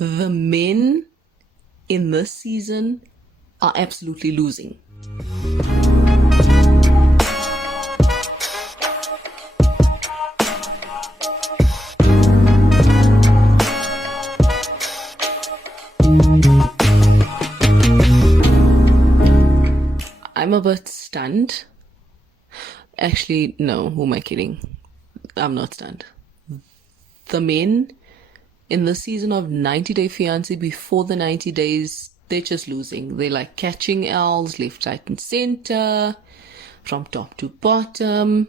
The men in this season are absolutely losing. I'm a bit stunned. Actually, no, who am I kidding? I'm not stunned. The men in the season of 90 Day Fiance, before the 90 days, they're just losing. They're like catching L's left, right, and center, from top to bottom,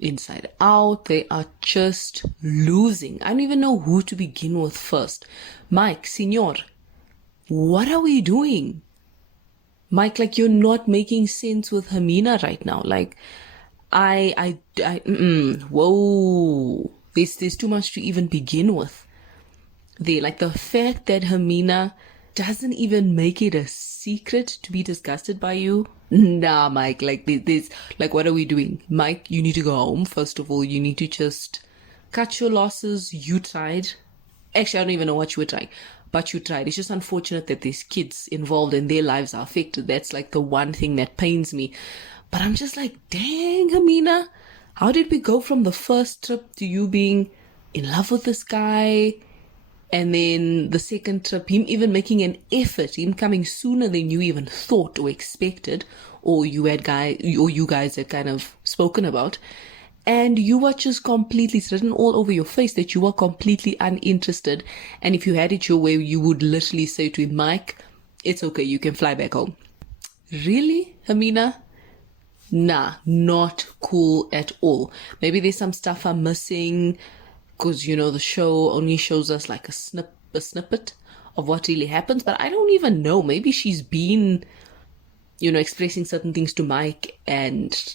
inside out. They are just losing. I don't even know who to begin with first. Mike, senor, what are we doing? Mike, like, you're not making sense with Ximena right now. Like, whoa. There's too much to even begin with. Like, the fact that Ximena doesn't even make it a secret to be disgusted by you. Nah, Mike, like, like, what are we doing? Mike, you need to go home. First of all, you need to just cut your losses. You tried. Actually, I don't even know what you were trying, but you tried. It's just unfortunate that there's kids involved and their lives are affected. That's like the one thing that pains me. But I'm just like, dang, Ximena, how did we go from the first trip to you being in love with this guy? And then the second trip, him even making an effort, him coming sooner than you even thought or expected, or you guys had kind of spoken about. And you were just completely, it's written all over your face that you were completely uninterested. And if you had it your way, you would literally say to him, Mike, it's okay, you can fly back home. Really, Ximena? Nah, not cool at all. Maybe there's some stuff I'm missing, because, the show only shows us like a snippet of what really happens, but I don't even know. Maybe she's been, expressing certain things to Mike, and,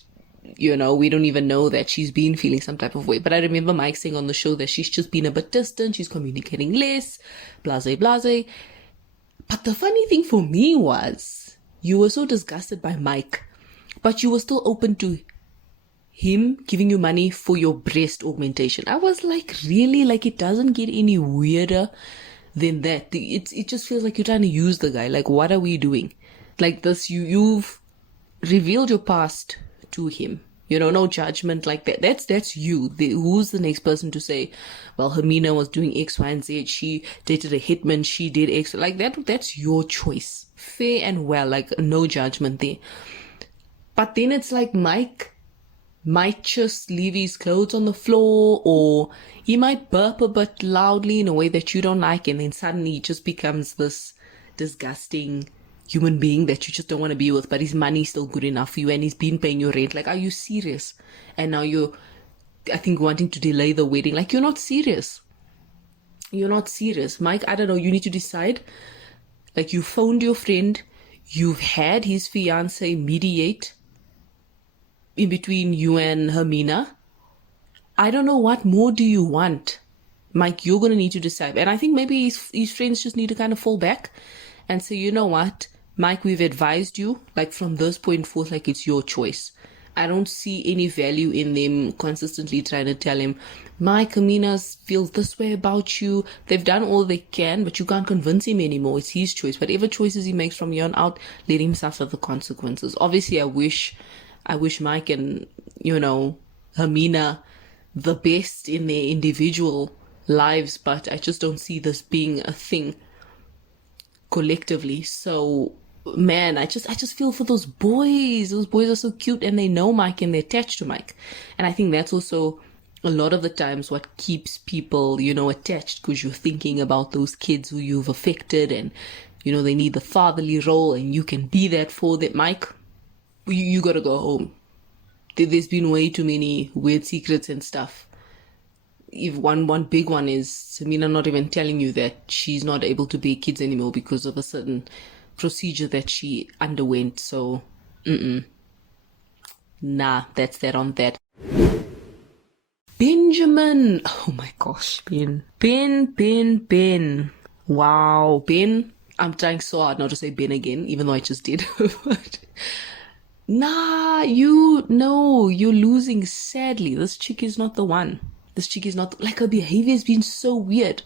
we don't even know that she's been feeling some type of way. But I remember Mike saying on the show that she's just been a bit distant, she's communicating less, blase, blase. But the funny thing for me was, you were so disgusted by Mike, but you were still open to him giving you money for your breast augmentation. I was like, really? Like, it doesn't get any weirder than that. It just feels like you're trying to use the guy. Like, what are we doing? Like this, you've revealed your past to him. No judgment like that. That's you. Who's the next person to say, well, Ximena was doing X, Y, and Z. She dated a hitman. She did X. Like that. That's your choice. Fair and well. Like, no judgment there. But then it's like Mike might just leave his clothes on the floor, or he might burp a bit loudly in a way that you don't like, and then suddenly he just becomes this disgusting human being that you just don't want to be with, but his money's still good enough for you and he's been paying your rent. Like, are you serious? And now you're, I think, wanting to delay the wedding. Like, you're not serious. You're not serious. Mike, I don't know, you need to decide. Like, you phoned your friend, you've had his fiance mediate in between you and Ximena. I don't know, what more do you want? Mike, you're going to need to decide. And I think maybe his friends just need to kind of fall back and say, you know what, Mike, we've advised you, like, from this point forth, like, it's your choice. I don't see any value in them consistently trying to tell him, Mike, Ximena feels this way about you. They've done all they can, but you can't convince him anymore. It's his choice. Whatever choices he makes from here on out, let him suffer the consequences. Obviously, I wish Mike and, Ximena the best in their individual lives, but I just don't see this being a thing collectively. So, man, I just feel for those boys. Those boys are so cute, and they know Mike and they're attached to Mike. And I think that's also a lot of the times what keeps people, attached, because you're thinking about those kids who you've affected, and, they need the fatherly role, and you can be that for them. Mike, you gotta go home. There's been way too many weird secrets and stuff. If one big one is Ximena not even telling you that she's not able to bear kids anymore because of a certain procedure that she underwent. So, nah, that's that on that. Benjamin. Oh my gosh, Ben. Wow, Ben. I'm trying so hard not to say Ben again, even though I just did. But nah, you're losing sadly. This chick is not the one. This chick is not, like, her behavior has been so weird.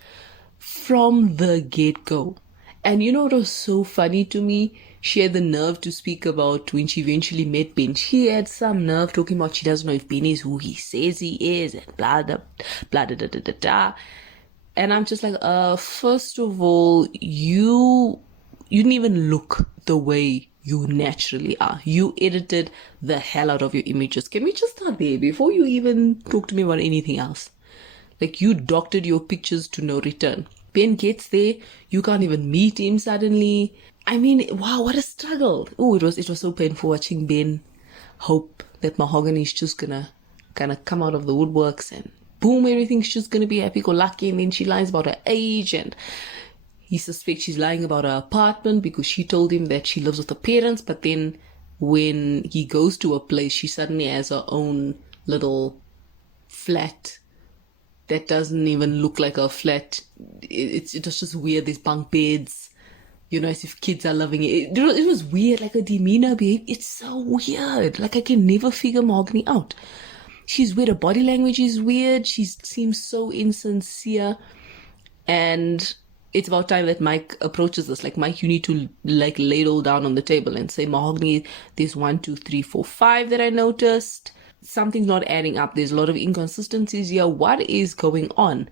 from the get-go. And you know what was so funny to me? She had the nerve to speak about when she eventually met Ben. She had some nerve talking about she doesn't know if Ben is who he says he is, and blah, blah, blah, da, da, da, da, da. And I'm just like, first of all, you didn't even look the way you naturally are. You edited the hell out of your images. Can we just start there before you even talk to me about anything else? Like, you doctored your pictures to no return. Ben gets there, you can't even meet him suddenly. I mean, wow, what a struggle. Oh, it was so painful watching Ben hope that Mahogany is just gonna kind of come out of the woodworks and boom, everything's just gonna be happy-go-lucky, and then she lies about her age, and he suspects she's lying about her apartment because she told him that she lives with her parents, but then when he goes to a place, she suddenly has her own little flat that doesn't even look like a flat. It was just weird. There's bunk beds, you know, as if kids are loving it. It was weird, like a demeanor behavior. It's so weird. Like, I can never figure Mahogany out. She's weird. Her body language is weird. She seems so insincere. And it's about time that Mike approaches us. Like, Mike, you need to like lay it all down on the table and say, Mahogany, there's 1, 2, 3, 4, 5 that I noticed. Something's not adding up. There's a lot of inconsistencies here. What is going on?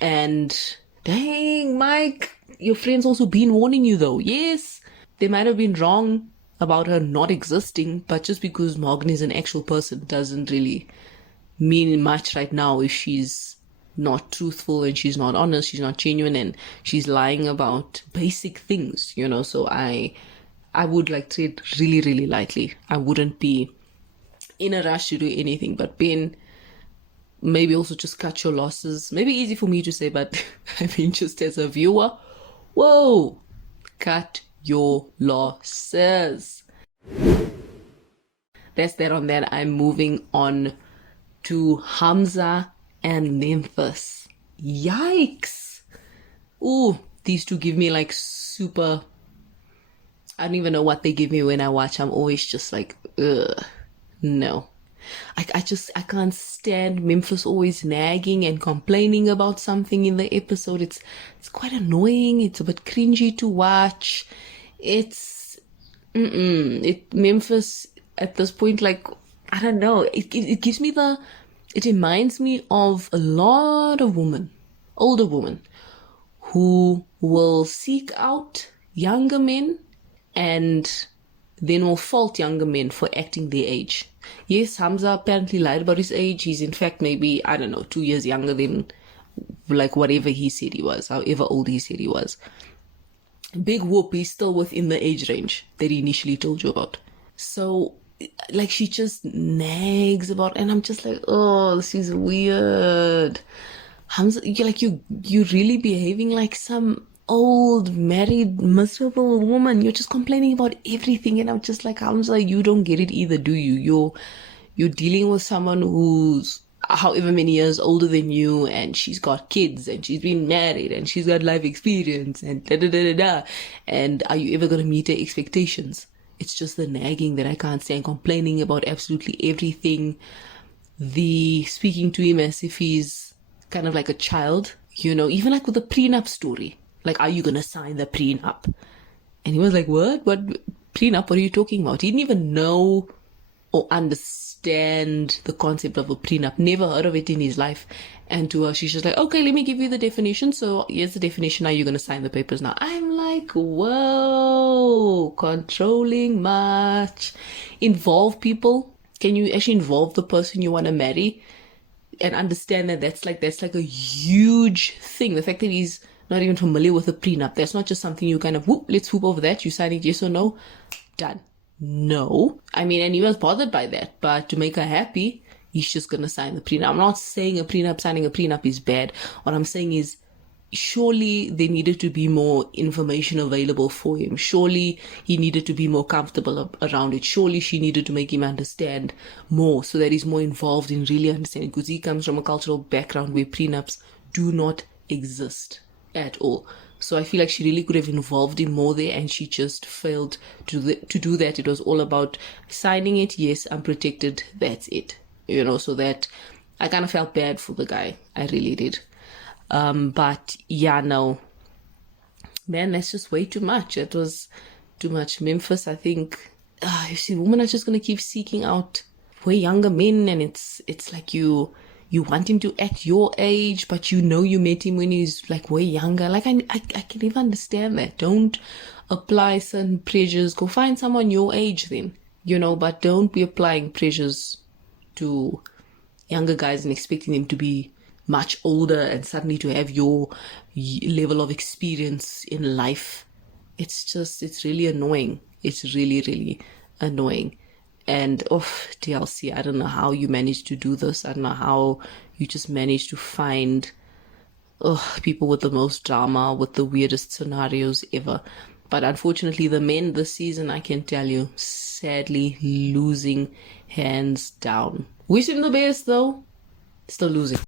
And dang, Mike, your friend's also been warning you though. Yes, they might have been wrong about her not existing, but just because Mahogany is an actual person doesn't really mean much right now if she's not truthful and she's not honest, she's not genuine, and she's lying about basic things, you know. So I would like tread really, really lightly. I wouldn't be in a rush to do anything, but Ben, maybe also just cut your losses. Maybe easy for me to say, but I mean, just as a viewer, whoa, cut your losses. That's that on that. I'm moving on to Hamza and Memphis. Yikes. Ooh, these two give me like super, I don't even know what they give me when I watch. I'm always just like, ugh. No, I can't stand Memphis always nagging and complaining about something in the episode. It's quite annoying. It's a bit cringy to watch. Memphis at this point, like, I don't know. It gives me it reminds me of a lot of older women, who will seek out younger men and then will fault younger men for acting their age. Yes, Hamza apparently lied about his age. He's in fact maybe, I don't know, 2 years younger than like whatever he said he was, however old he said he was. Big whoop, he's still within the age range that he initially told you about. So, like, she just nags about, and I'm just like, oh, this is weird. Hamza, you're really behaving like some old, married, miserable woman. You're just complaining about everything, and I'm just like, Hamza, you don't get it either, do you? You're dealing with someone who's however many years older than you, and she's got kids, and she's been married, and she's got life experience, and da-da-da-da-da. And are you ever going to meet her expectations? It's just the nagging that I can't stand, complaining about absolutely everything. The speaking to him as if he's kind of like a child, you know, even like with the prenup story. Like, are you going to sign the prenup? And he was like, what? What prenup? What are you talking about? He didn't even know or understand the concept of a prenup. Never heard of it in his life. And to her, she's just like, okay, let me give you the definition. So here's the definition. Now you're going to sign the papers now. I'm like, whoa, controlling much. Involve people. Can you actually involve the person you want to marry? And understand that that's like a huge thing. The fact that he's not even familiar with a prenup. That's not just something you kind of, whoop, let's whoop over that. You signing yes or no? Done. No. I mean, and he was bothered by that. But to make her happy, he's just going to sign the prenup. I'm not saying signing a prenup is bad. What I'm saying is, surely there needed to be more information available for him. Surely he needed to be more comfortable around it. Surely she needed to make him understand more so that he's more involved in really understanding. Because he comes from a cultural background where prenups do not exist at all. So I feel like she really could have involved him more there, and she just failed to do that. It was all about signing it. Yes, I'm protected. That's it. You know, so that I kind of felt bad for the guy. I really did. But yeah, no, man, that's just way too much. It was too much. Memphis, I think, you see, women are just gonna keep seeking out way younger men, and it's like you want him to act your age, but you know you met him when he's like way younger. Like I can never understand that. Don't apply certain pressures. Go find someone your age then, but don't be applying pressures to younger guys and expecting them to be much older and suddenly to have your level of experience in life. It's really annoying. It's really, really annoying. And TLC, I don't know how you managed to do this. I don't know how you just managed to find people with the most drama, with the weirdest scenarios ever. But unfortunately, the men this season, I can tell you, sadly losing hands down. Wish him the best though. Still losing.